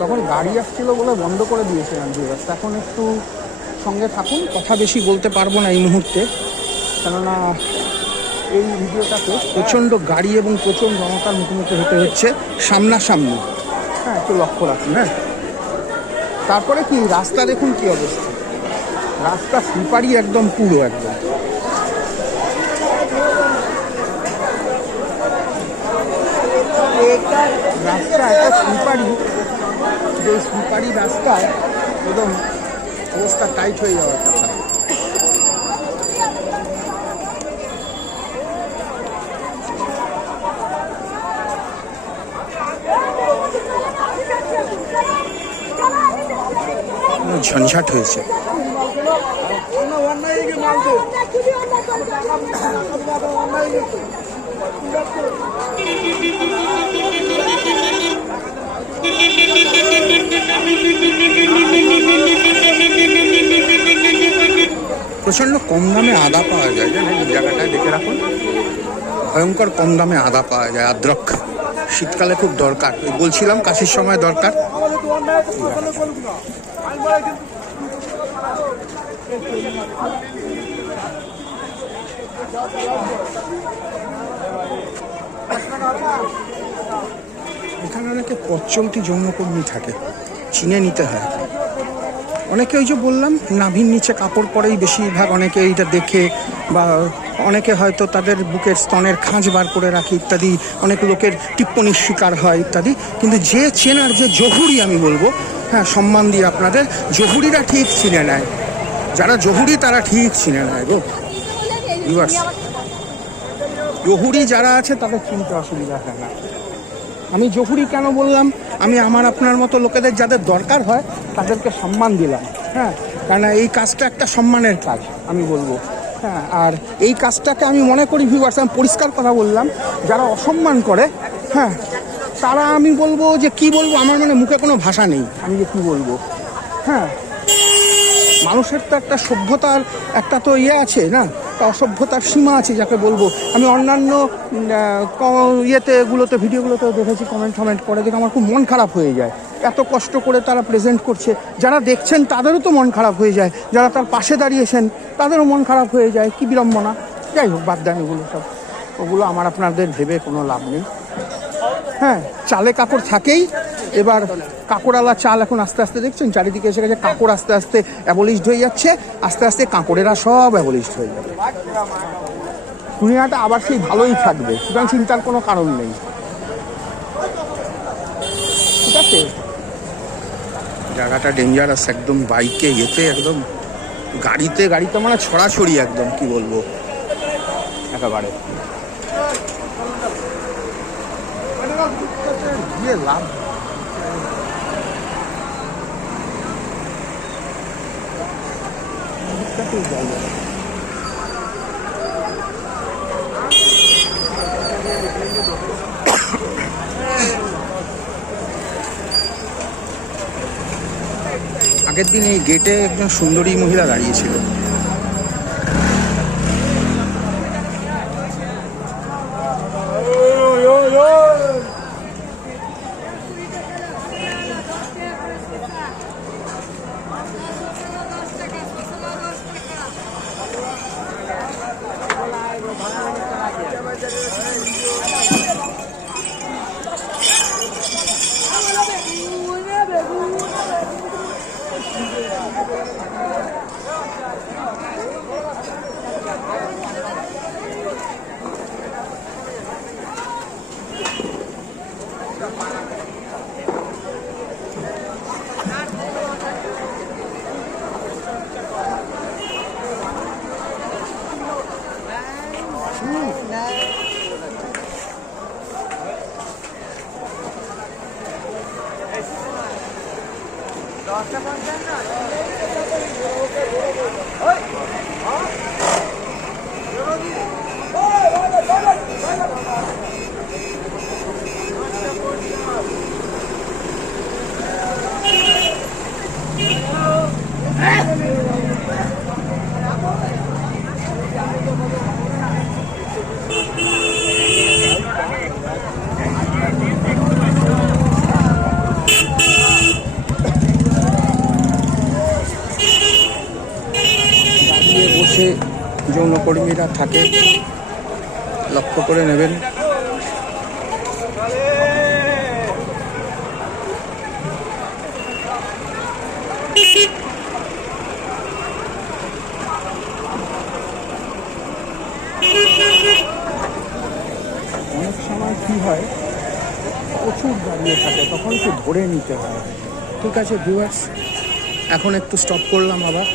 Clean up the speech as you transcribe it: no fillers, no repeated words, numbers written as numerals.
তখন গাড়ি আসছিল বলে বন্ধ করে দিয়েছিলাম ভিউয়ার্স। এখন একটু সঙ্গে থাকুন, কথা বেশি বলতে পারবো না এই মুহূর্তে, কেননা এই ভিডিওটাতে প্রচণ্ড গাড়ি এবং প্রচণ্ড জনতার মুখোমুখি হতে হচ্ছে সামনাসামনি। হ্যাঁ, একটু লক্ষ্য রাখুন। হ্যাঁ, তারপরে কি রাস্তা দেখুন কি অবস্থা, রাস্তা স্লিপারি একদম, পুরো একদম। রাস্তা একটা স্লিপারি, যে স্লিপারি রাস্তায় একদম অবস্থা টাইট হয়ে যাওয়ার কথা। ঝঞ্ঝাট হয়েছে। প্রচণ্ড কম দামে আদা পাওয়া যায়, জানেন এই জায়গাটায়, দেখে রাখুন, ভয়ঙ্কর কম দামে আদা পাওয়া যায়। আদ্রক শীতকালে খুব দরকার, বলছিলাম কাশির সময় দরকার। এখানে অনেকে পথ চলতি যৌনকর্মী থাকে, চিনে নিতে হয়। অনেকে ওই যে বললাম নাভির নিচে কাপড় পরেই বেশিরভাগ, অনেকে এইটা দেখে, বা অনেকে হয়তো তাদের বুকের স্তনের খাঁজ বার করে রাখে ইত্যাদি, অনেক লোকের টিপ্পনির শিকার হয় ইত্যাদি। কিন্তু যে চেনার, যে জহুরি আমি বলবো, হ্যাঁ সম্মান দিয়ে আপনাদের, জহুরিরা ঠিক চিনে নেয়, যারা জহুরি তারা ঠিক চিনে নেয় গো ভিউয়ার্স। জহুরি যারা আছে তাদের চিনতে অসুবিধা হয় না। আমি জহুরি কেন বললাম, আমি আমার আপনার মতো লোকেদের যাদের দরকার হয় তাদেরকে সম্মান দিলাম। হ্যাঁ, কেন এই কাজটা একটা সম্মানের কাজ আমি বলবো। হ্যাঁ, আর এই কাজটাকে আমি মনে করি ভিউয়ার্স, আমি পরিষ্কার কথা বললাম, যারা অসম্মান করে, হ্যাঁ তারা, আমি বলবো যে কি বলবো, আমার মানে মুখে কোনো ভাষা নেই, আমি যে কি বলবো। হ্যাঁ, মানুষের তো একটা সভ্যতার একটা তো ইয়ে আছে না, অসভ্যতার সীমা আছে যাকে বলবো। আমি অন্যান্য এগুলোতে, ভিডিওগুলোতে দেখেছি, কমেন্ট করে দেখে আমার খুব মন খারাপ হয়ে যায়। এত কষ্ট করে তারা প্রেজেন্ট করছে, যারা দেখছেন তাদেরও তো মন খারাপ হয়ে যায়, যারা তার পাশে দাঁড়িয়েছেন তাদেরও মন খারাপ হয়ে যায়। কি বিড়ম্বনা। যাই হোক, বাদ দেন এগুলো সব, ওগুলো আমার আপনাদের ভেবে কোনো লাভ নেই। হ্যাঁ, চালে কাপড় থাকেই। এবার কাঁকড়ালা চাল এখন আস্তে আস্তে দেখছেন চারিদিকে এসে গেছে, কাঁকড় আস্তে আস্তে অ্যাবলিশড হয়ে যাচ্ছে, আস্তে আস্তে কাঁকড়েরা সব অ্যাবলিশড হয়ে যাবে। দুনিয়াটা আবার সেই ভালোই থাকবে, সুতরাং চিন্তার কোনো কারণ নেই, ঠিক আছে। জায়গাটা ডেঞ্জারাস একদম, বাইকে যেতে একদম, গাড়িতে মানে ছড়াছড়ি একদম, কি বলবো একেবারে। লাভ আগের দিন এই গেটে একজন সুন্দরী মহিলা দাঁড়িয়েছিল। কর্মীরা থাকে, লক্ষ্য করে নেবেন। অনেক সময় কী হয়, প্রচুর দাঁড়িয়ে থাকে, তখন একটু ধরে নিতে হয়। ঠিক আছে ভিউয়ার্স, এখন একটু স্টপ করলাম আবার।